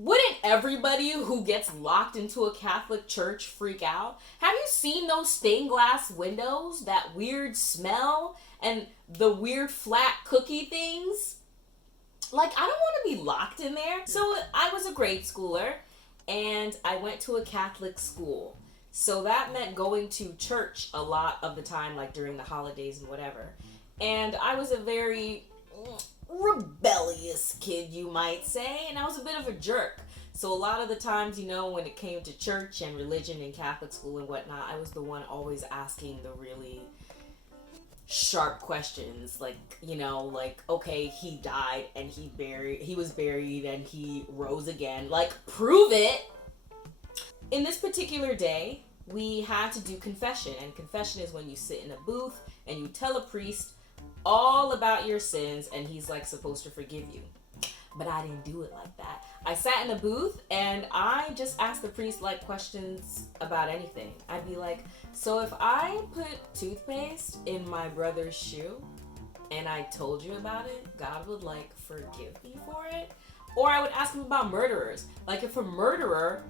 Wouldn't everybody who gets locked into a Catholic church freak out? Have you seen those stained glass windows, that weird smell, and the weird flat cookie things? Like, I don't want to be locked in there. So I was a grade schooler, and I went to a Catholic school. So that meant going to church a lot of the time, like during the holidays and whatever. And I was a very rebellious kid, you might say, and I was a bit of a jerk. So a lot of the times, you know, when it came to church and religion and Catholic school and whatnot, I was the one always asking the really sharp questions, like, you know, like, okay, he died and he was buried and he rose again, like, prove it. In this particular day, we had to do confession, and confession is when you sit in a booth and you tell a priest all about your sins, and he's like supposed to forgive you. But I didn't do it like that. I sat in a booth and I just asked the priest like questions about anything. I'd be like, so if I put toothpaste in my brother's shoe and I told you about it, God would like forgive me for it? Or I would ask him about murderers. Like, if a murderer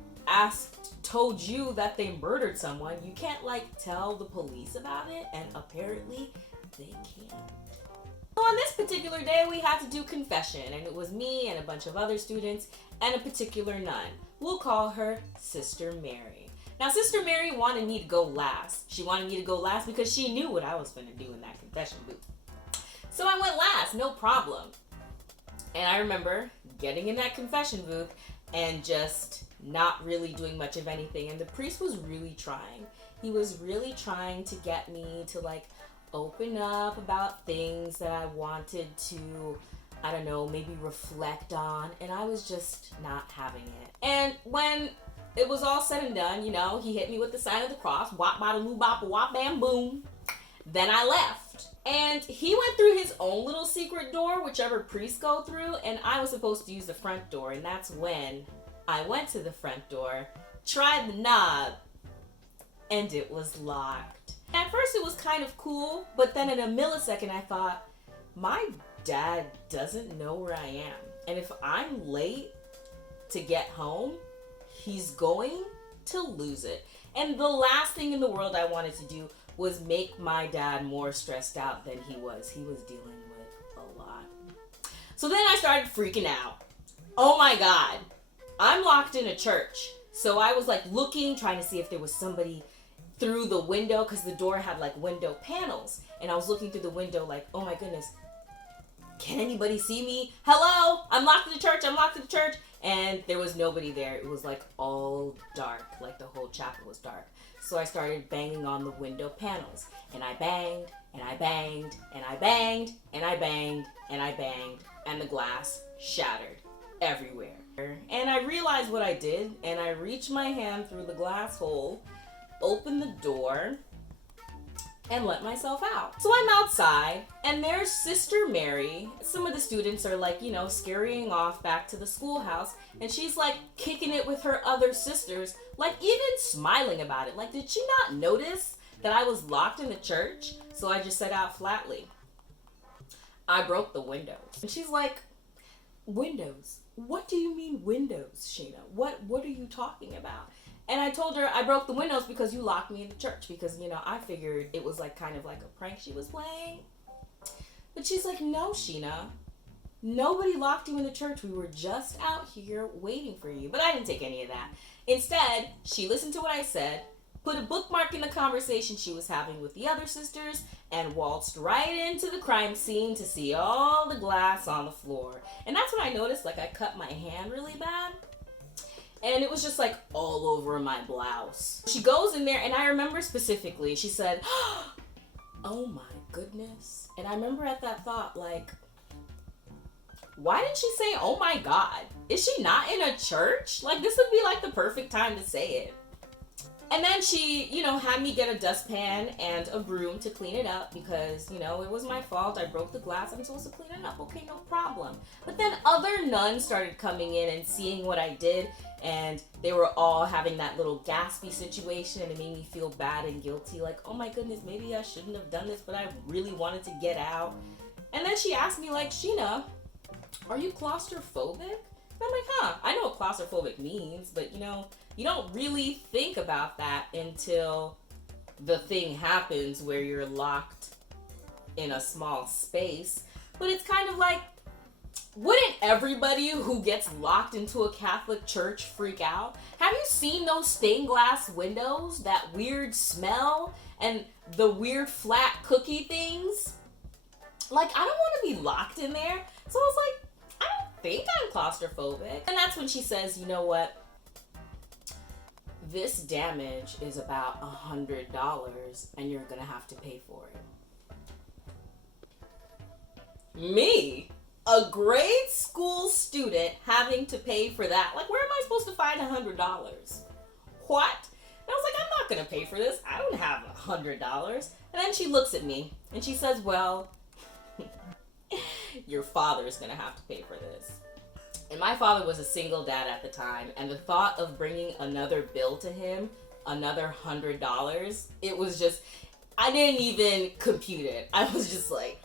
told you that they murdered someone, you can't like tell the police about it, and apparently they can. So on this particular day, we had to do confession, and it was me and a bunch of other students and a particular nun. We'll call her Sister Mary. Now, Sister Mary wanted me to go last. She wanted me to go last because she knew what I was going to do in that confession booth. So I went last, no problem. And I remember getting in that confession booth and just not really doing much of anything. And the priest was really trying. He was really trying to get me to like open up about things that I wanted to, I don't know, maybe reflect on. And I was just not having it. And when it was all said and done, you know, he hit me with the sign of the cross. Wop, bada, loo, bop, wop, bam, boom. Then I left. And he went through his own little secret door, whichever priests go through, and I was supposed to use the front door. And that's when I went to the front door, tried the knob, and it was locked. At first it was kind of cool, but then in a millisecond I thought, my dad doesn't know where I am. And if I'm late to get home, he's going to lose it. And the last thing in the world I wanted to do was make my dad more stressed out than he was. He was dealing with a lot. So then I started freaking out. Oh my God. I'm locked in a church. So I was like looking, trying to see if there was somebody through the window, because the door had like window panels. And I was looking through the window like, oh my goodness, can anybody see me? Hello, I'm locked in the church, I'm locked in the church. And there was nobody there. It was like all dark, like the whole chapel was dark. So I started banging on the window panels. And I banged, and I banged, and I banged, and I banged, and I banged. And the glass shattered everywhere. And I realized what I did, and I reached my hand through the glass hole, opened the door, and let myself out. So I'm outside, and there's Sister Mary. Some of the students are like, you know, scurrying off back to the schoolhouse, and she's like kicking it with her other sisters, like even smiling about it. Like, did she not notice that I was locked in the church? So I just said out flatly, I broke the windows. And she's like, windows? What do you mean windows, Sheena? What are you talking about? And I told her I broke the windows because you locked me in the church, because, you know, I figured it was like kind of like a prank she was playing. But she's like, no, Sheena, nobody locked you in the church. We were just out here waiting for you. But I didn't take any of that. Instead, she listened to what I said, put a bookmark in the conversation she was having with the other sisters, and waltzed right into the crime scene to see all the glass on the floor. And that's when I noticed, like, I cut my hand really bad. And it was just like all over my blouse. She goes in there, and I remember specifically, she said, oh my goodness. And I remember at that thought, like, why didn't she say, oh my God? Is she not in a church? Like, this would be like the perfect time to say it. And then she, you know, had me get a dustpan and a broom to clean it up because, you know, it was my fault. I broke the glass. I'm supposed to clean it up. Okay, no problem. But then other nuns started coming in and seeing what I did, and they were all having that little gaspy situation, and it made me feel bad and guilty. Like, oh my goodness, maybe I shouldn't have done this, but I really wanted to get out. And then she asked me, like, Sheena, are you claustrophobic? And I'm like, I know what claustrophobic means, but you don't really think about that until the thing happens where you're locked in a small space. But it's kind of like, wouldn't everybody who gets locked into a Catholic church freak out? Have you seen those stained glass windows, that weird smell, and the weird flat cookie things? Like, I don't want to be locked in there. So I was like, I don't think I'm claustrophobic. And that's when she says, you know what? This damage is about $100 and you're gonna have to pay for it. Me, a grade school student, having to pay for that? Like, where am I supposed to find $100? What? And I was like, I'm not gonna pay for this. I don't have $100. And then she looks at me and she says, well, your father's gonna have to pay for this. And my father was a single dad at the time, and the thought of bringing another bill to him, another $100, it was just, I didn't even compute it. I was just like,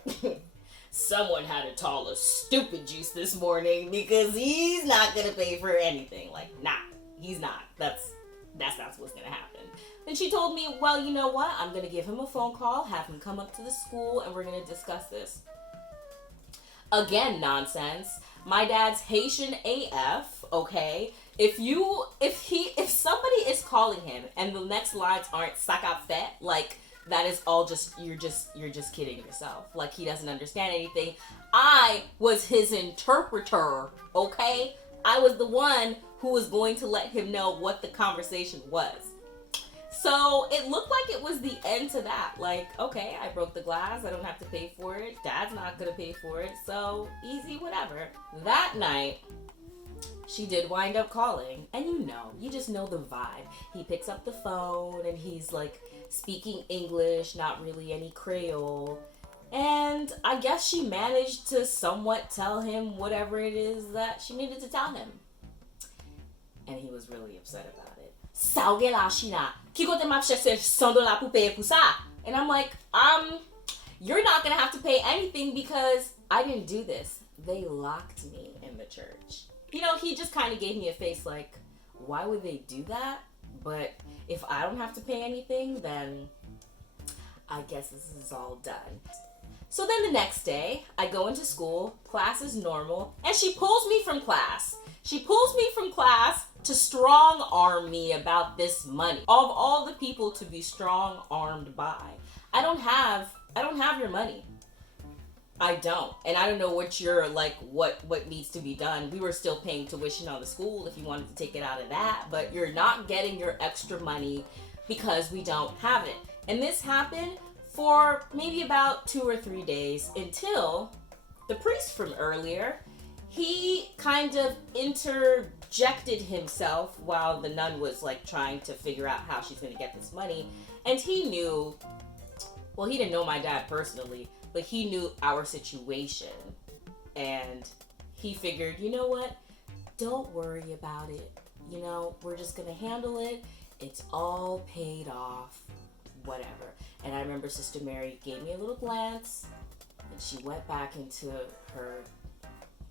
someone had to tall a stupid juice this morning because he's not gonna pay for anything. Like, nah, he's not. That's not what's gonna happen. Then she told me, well, you know what? I'm gonna give him a phone call, have him come up to the school, and we're gonna discuss this. Again, nonsense. My dad's Haitian AF, okay? If somebody is calling him and the next lines aren't "saka fait," like, that is all just, you're just kidding yourself. Like, he doesn't understand anything. I was his interpreter, okay? I was the one who was going to let him know what the conversation was. So it looked like it was the end to that. Like, okay, I broke the glass. I don't have to pay for it. Dad's not going to pay for it. So easy, whatever. That night, she did wind up calling. And you just know the vibe. He picks up the phone and he's like speaking English, not really any Creole. And I guess she managed to somewhat tell him whatever it is that she needed to tell him. And he was really upset about it. Sauge la Sheena. Ki kote map chese $100 pou paye pou sa? And I'm like, you're not gonna have to pay anything because I didn't do this. They locked me in the church. He just kind of gave me a face like, why would they do that? But if I don't have to pay anything, then I guess this is all done. So then the next day, I go into school, class is normal, and she pulls me from class. She pulls me from class to strong arm me about this money. Of all the people to be strong armed by, I don't have your money. I don't. And I don't know what you're like, what needs to be done. We were still paying tuition on the school if you wanted to take it out of that, but you're not getting your extra money because we don't have it. And this happened for maybe about 2 or 3 days until the priest from earlier, he kind of interjected himself while the nun was like trying to figure out how she's going to get this money. And he knew, well, he didn't know my dad personally, but he knew our situation. And he figured, you know what? Don't worry about it. We're just going to handle it. It's all paid off, whatever. And I remember Sister Mary gave me a little glance and she went back into her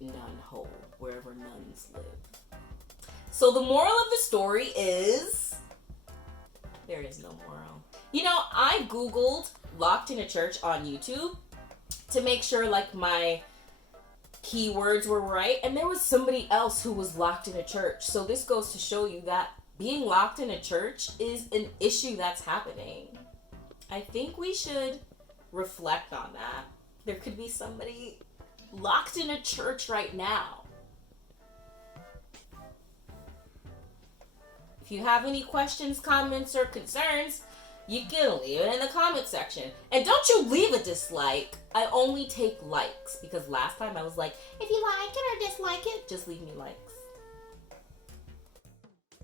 nun hole, wherever nuns live. So the moral of the story is, there is no moral. I Googled locked in a church on YouTube to make sure like my keywords were right, and there was somebody else who was locked in a church. So this goes to show you that being locked in a church is an issue that's happening. I think we should reflect on that. There could be somebody locked in a church right now. If you have any questions, comments, or concerns, you can leave it in the comment section. And don't you leave a dislike. I only take likes because last time I was like, if you like it or dislike it, just leave me likes.